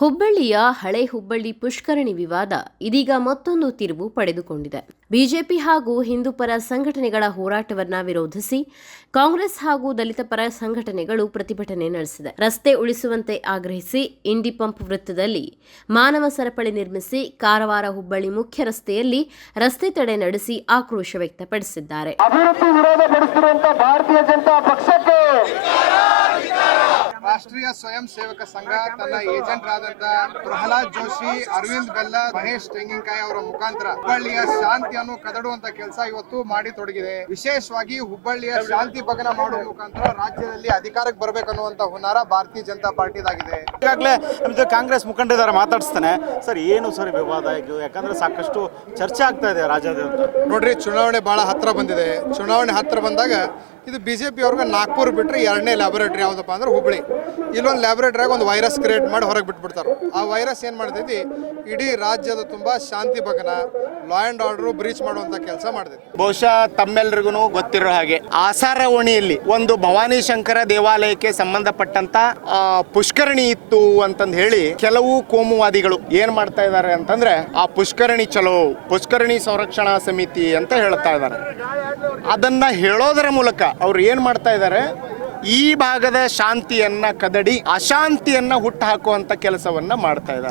ಹುಬ್ಬಳ್ಳಿಯ ಹಳೆ ಹುಬ್ಬಳ್ಳಿ ಪುಷ್ಕರಣಿ ವಿವಾದ ಇದೀಗ ಮತ್ತೊಂದು ತಿರುವು ಪಡೆದುಕೊಂಡಿದೆ. ಬಿಜೆಪಿ ಹಾಗೂ ಹಿಂದೂಪರ ಸಂಘಟನೆಗಳ ಹೋರಾಟವನ್ನ ವಿರೋಧಿಸಿ ಕಾಂಗ್ರೆಸ್ ಹಾಗೂ ದಲಿತ ಪರ ಸಂಘಟನೆಗಳು ಪ್ರತಿಭಟನೆ ನಡೆಸಿದೆ. ರಸ್ತೆ ಉಳಿಸುವಂತೆ ಆಗ್ರಹಿಸಿ ಇಂಡಿ ಪಂಪ್ ವೃತ್ತದಲ್ಲಿ ಮಾನವ ಸರಪಳಿ ನಿರ್ಮಿಸಿ ಕಾರವಾರ ಹುಬ್ಬಳ್ಳಿ ಮುಖ್ಯ ರಸ್ತೆಯಲ್ಲಿ ರಸ್ತೆ ತಡೆ ನಡೆಸಿ ಆಕ್ರೋಶ ವ್ಯಕ್ತಪಡಿಸಿದ್ದಾರೆ. ಅಭಿವೃದ್ಧಿ ವಿರೋಧಪಡಿಸುತ್ತಿರುವಂತಹ ಭಾರತೀಯ ಜನತಾ ಪಕ್ಷಕ್ಕೆ ರಾಷ್ಟ್ರೀಯ ಸ್ವಯಂ ಸೇವಕ ಸಂಘ ತನ್ನ ಏಜೆಂಟ್ ಆದಂತ ಪ್ರಹ್ಲಾದ್ ಜೋಶಿ, ಅರವಿಂದ್ ಬೆಲ್ಲ, ಮಹೇಶ್ ತೆಂಗಿನಕಾಯಿ ಅವರ ಮುಖಾಂತರ ಹುಬ್ಬಳ್ಳಿಯ ಶಾಂತಿಯನ್ನು ಕದಡುವಂತ ಕೆಲಸ ಇವತ್ತು ಮಾಡಿ ತೊಡಗಿದೆ. ವಿಶೇಷವಾಗಿ ಹುಬ್ಬಳ್ಳಿಯ ಶಾಂತಿ ಭಂಗ ಮಾಡುವ ಮುಖಾಂತರ ರಾಜ್ಯದಲ್ಲಿ ಅಧಿಕಾರಕ್ಕೆ ಬರಬೇಕನ್ನುವಂತ ಹುನ್ನಾರ ಭಾರತೀಯ ಜನತಾ ಪಾರ್ಟಿದಾಗಿದೆ. ಈಗಾಗಲೇ ನಮ್ದು ಕಾಂಗ್ರೆಸ್ ಮುಖಂಡರ ಮಾತಾಡಿಸ್ತಾನೆ ಸರ್, ಏನು ಸರ್ ವಿವಾದ ಇದು? ಯಾಕಂದ್ರೆ ಸಾಕಷ್ಟು ಚರ್ಚೆ ಆಗ್ತಾ ಇದೆ ರಾಜ್ಯಾದ್ಯಂತ. ನೋಡ್ರಿ, ಚುನಾವಣೆ ಬಹಳ ಹತ್ರ ಬಂದಿದೆ. ಚುನಾವಣೆ ಹತ್ರ ಬಂದಾಗ ಇದು ಬಿಜೆಪಿ ಅವ್ರಿಗೆ ನಾಗ್ಪುರ್ ಬಿಟ್ಟರೆ ಎರಡನೇ ಲ್ಯಾಬೊರೇಟರಿ ಯಾವುದಪ್ಪ ಅಂದ್ರೆ ಹುಬ್ಬಳ್ಳಿ. ಇಲ್ಲೊಂದು ಲ್ಯಾಬೊರೇಟರಿಯಾಗ ಒಂದು ವೈರಸ್ ಕ್ರಿಯೇಟ್ ಮಾಡಿ ಹೊರಗೆ ಬಿಟ್ಬಿಡ್ತಾರೆ. ಆ ವೈರಸ್ ಏನು ಮಾಡ್ತೈತಿ, ಇಡೀ ರಾಜ್ಯದ ತುಂಬ ಶಾಂತಿ ಭಂಗನ, ಲಾ ಆ್ಯಂಡ್ ಆರ್ಡರ್ ಬ್ರೀಚ್ ಮಾಡುವಂಥ ಕೆಲಸ ಮಾಡ್ತೈತಿ. ಬಹುಶಃ ತಮ್ಮೆಲ್ಲರಿಗೂ ಗೊತ್ತಿರೋ ಹಾಗೆ ಆಸಾರ ಓಣಿಯಲ್ಲಿ ಒಂದು ಭವಾನಿ ಶಂಕರ ದೇವಾಲಯಕ್ಕೆ ಸಂಬಂಧಪಟ್ಟಂತ ಪುಷ್ಕರಣಿ ಇತ್ತು ಅಂತಂದು ಹೇಳಿ ಕೆಲವು ಕೋಮುವಾದಿಗಳು ಏನ್ ಮಾಡ್ತಾ ಇದ್ದಾರೆ ಅಂತಂದ್ರೆ, ಆ ಪುಷ್ಕರಣಿ ಚಲೋ, ಪುಷ್ಕರಣಿ ಸಂರಕ್ಷಣಾ ಸಮಿತಿ ಅಂತ ಹೇಳ್ತಾ ಇದ್ದಾರೆ. ಅದನ್ನ ಹೇಳೋದರ ಮೂಲಕ ಅವ್ರು ಏನ್ ಮಾಡ್ತಾ ಇದ್ದಾರೆ, ಈ ಭಾಗದ ಶಾಂತಿಯನ್ನ ಕದಡಿ ಅಶಾಂತಿಯನ್ನ ಹುಟ್ಟು ಹಾಕುವಂತ ಕೆಲಸವನ್ನ ಮಾಡ್ತಾ ಇದ್ದಾರೆ.